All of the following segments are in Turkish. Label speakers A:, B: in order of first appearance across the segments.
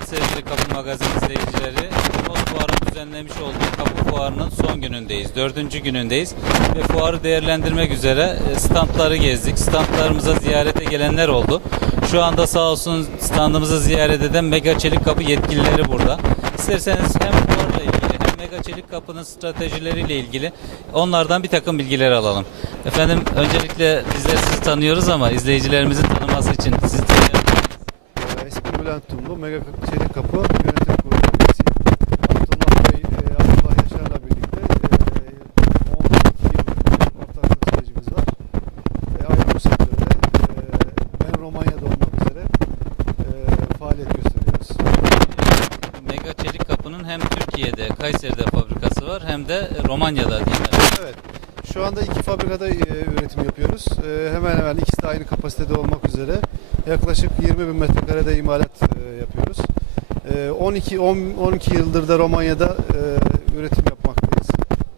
A: Evet sevgili Kapı Magazin izleyicileri, Mos Fuar'ın düzenlemiş olduğu Kapı Fuarı'nın son günündeyiz. Dördüncü günündeyiz ve fuarı değerlendirmek üzere e, standları gezdik. Standlarımıza ziyarete gelenler oldu. Şu anda sağ olsun standımızı ziyaret eden Mega Çelik Kapı yetkilileri burada. İsterseniz hem fuarla ilgili hem Mega Çelik Kapı'nın stratejileriyle ilgili onlardan bir takım bilgiler alalım. Efendim öncelikle bizler sizi tanıyoruz ama izleyicilerimizin tanıması için sizi tanıyalım.
B: Bülent Tumlu, Mega Çelik Kapı Yönetim Kurulu üyesiyim. Abdullah Bey, e, Abdullah Yaşar'la birlikte e, 12 yıllık ortaklık sürecimiz var. E, aynı bu sektörde e, ben Romanya'da olmak üzere e, faaliyet gösteriyoruz.
A: Mega Çelik Kapı'nın hem Türkiye'de, Kayseri'de fabrikası var hem de Romanya'da değil?
B: Evet. Şu anda iki fabrikada e, üretim yapıyoruz. E, hemen hemen ikisi de aynı kapasitede olmak üzere. Yaklaşık 20 bin metrekarede imalat e, yapıyoruz. E, 12 10, 12 yıldır da Romanya'da e, üretim yapmaktayız.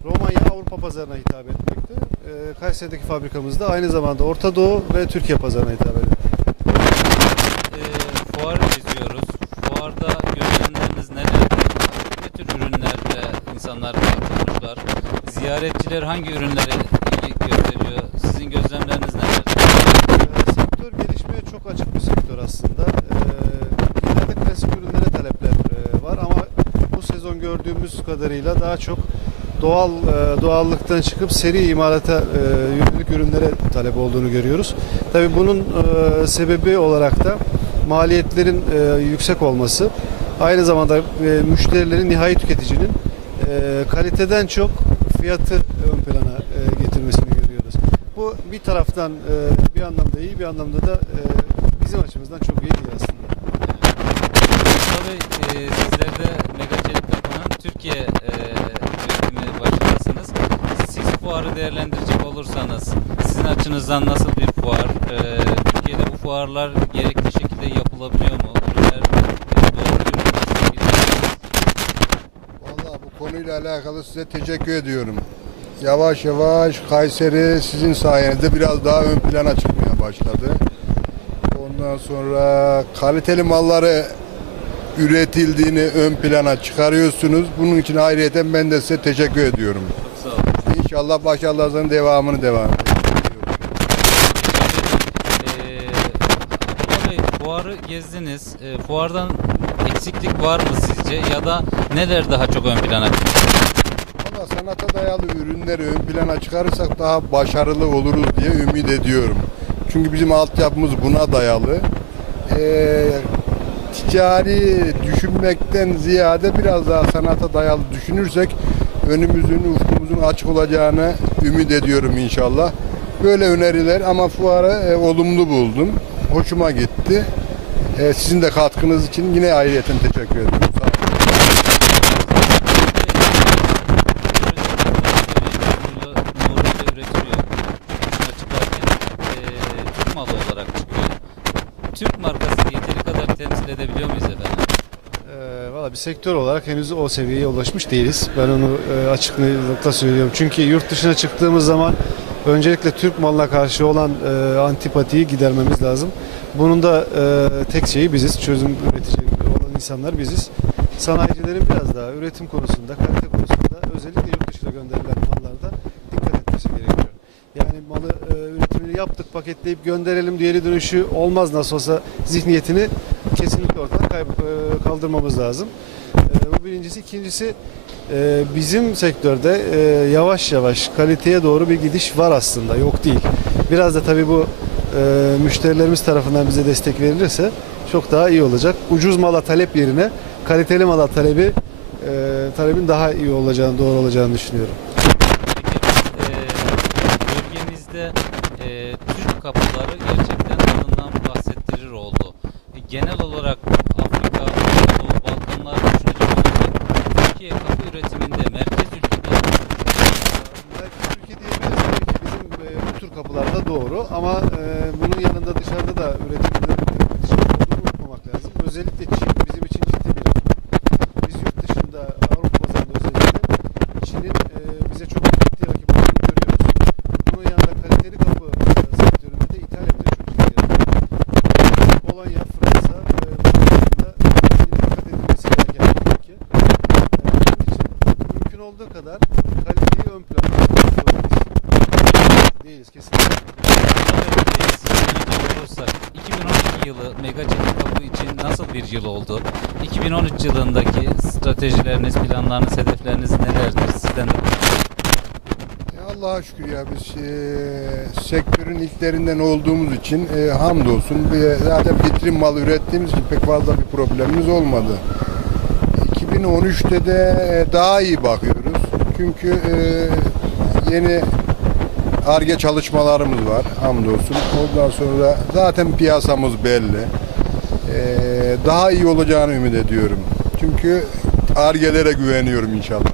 B: Romanya Avrupa pazarına hitap etmekte. E, Kayseri'deki fabrikamız da aynı zamanda Orta Doğu ve Türkiye pazarına hitap ediyor.
A: Ee, fuarı geziyoruz. Fuarda görülenleriniz neler? Ne tür ürünlerle insanlar katılmışlar? Ziyaretçiler hangi ürünlere ilgi gösteriyor? Sizin gözlemleriniz neler?
B: Ee, sektör gelişmeye çok açık bir sektör aslında. Ee, genelde klasik ürünlere talepler e, var ama bu sezon gördüğümüz kadarıyla daha çok doğal e, doğallıktan çıkıp seri imalata e, yönelik ürünlere talep olduğunu görüyoruz. Tabii bunun e, sebebi olarak da maliyetlerin yüksek olması, aynı zamanda müşterilerin nihai tüketicinin kaliteden çok fiyatı ön plana getirmesini görüyoruz. Bu bir taraftan bir anlamda iyi, bir anlamda da bizim açımızdan çok iyi değil aslında.
A: Tabii e, sizler de Mega Çelik Kapı'nın Türkiye e, üretimi başındasınız. Siz fuarı değerlendirecek olursanız sizin açınızdan nasıl bir fuar? E, Türkiye'de bu fuarlar gerekli şekilde yapılabiliyor mu? Ürünler doğru
C: Vallahi bu konuyla alakalı size teşekkür ediyorum. Yavaş yavaş Kayseri sizin sayenizde biraz daha ön plana çıkmaya başladı. Ondan sonra kaliteli malları üretildiğini ön plana çıkarıyorsunuz. Bunun için ayrıyeten ben de size teşekkür ediyorum.
A: Çok sağ olun.
C: İnşallah başarılarınızın devamını devam edin.
A: Eee Abdullah Bey, fuarı gezdiniz. Eee, fuardan eksiklik var mı sizce ya da neler daha çok ön plana?
C: Valla sanata dayalı ürünleri ön plana çıkarırsak daha başarılı oluruz diye ümit ediyorum. Çünkü bizim altyapımız buna dayalı. Ee, ticari düşünmekten ziyade biraz daha sanata dayalı düşünürsek önümüzün, ufkumuzun açık olacağını ümit ediyorum inşallah. Böyle öneriler ama fuarı e, olumlu buldum. Hoşuma gitti. E, sizin de katkınız için yine ayrıyeten teşekkür ediyorum. Sağ olun.
A: Türk malı olarak çıkıyor. Türk markası yeteri kadar temsil edebiliyor muyuz efendim?
B: E, Valla bir sektör olarak henüz o seviyeye ulaşmış değiliz. Ben onu e, açıklıkla söylüyorum. Çünkü yurt dışına çıktığımız zaman öncelikle Türk malına karşı olan e, antipatiyi gidermemiz lazım. Bunun da e, tek şeyi biziz. Çözüm üretici olan insanlar biziz. Sanayicilerin biraz daha üretim konusunda, kalite konusunda özellikle yurt dışına gönderilen mallarda dikkat etmesi gerekiyor. Yani malı e, üretimini yaptık, paketleyip gönderelim diğeri dönüşü olmaz nasıl olsa zihniyetini kesinlikle ortadan kayb- e, kaldırmamız lazım. E, bu birincisi. ikincisi e, bizim sektörde e, yavaş yavaş kaliteye doğru bir gidiş var aslında, yok değil. Biraz da tabii bu e, müşterilerimiz tarafından bize destek verilirse çok daha iyi olacak. Ucuz mala talep yerine kaliteli mala talebi e, talebin daha iyi olacağını, doğru olacağını düşünüyorum.
A: Peki eee, bölgemizde eee, Türk kapıları özellikle Çin bizim için ciddi bir. Biz yurt dışında Avrupa pazarında özellikle Çin'in e, bize çok ciddi rakip
B: olduğunu görüyoruz. Bunun yanında kaliteli kapı e, sektöründe de İtalya bize çok ciddi rakip. Polonya, Fransa e, da dikkat edilmesi gereken bir ülke. E, bunun için mümkün olduğu kadar
A: kaliteyi ön plana değiliz kesinlikle. Bir yıl oldu? 2013 yılındaki stratejileriniz, planlarınız, hedefleriniz nelerdir? Sizden de
C: Allah'a şükür ya biz e, sektörün ilklerinden olduğumuz için e, hamdolsun bir, zaten vitrin mal ürettiğimiz için pek fazla bir problemimiz olmadı. 2013'te de e, daha iyi bakıyoruz. Çünkü e, yeni ARGE çalışmalarımız var hamdolsun. Ondan sonra zaten piyasamız belli. E, daha iyi olacağını ümit ediyorum. Çünkü ARGE'lere güveniyorum inşallah.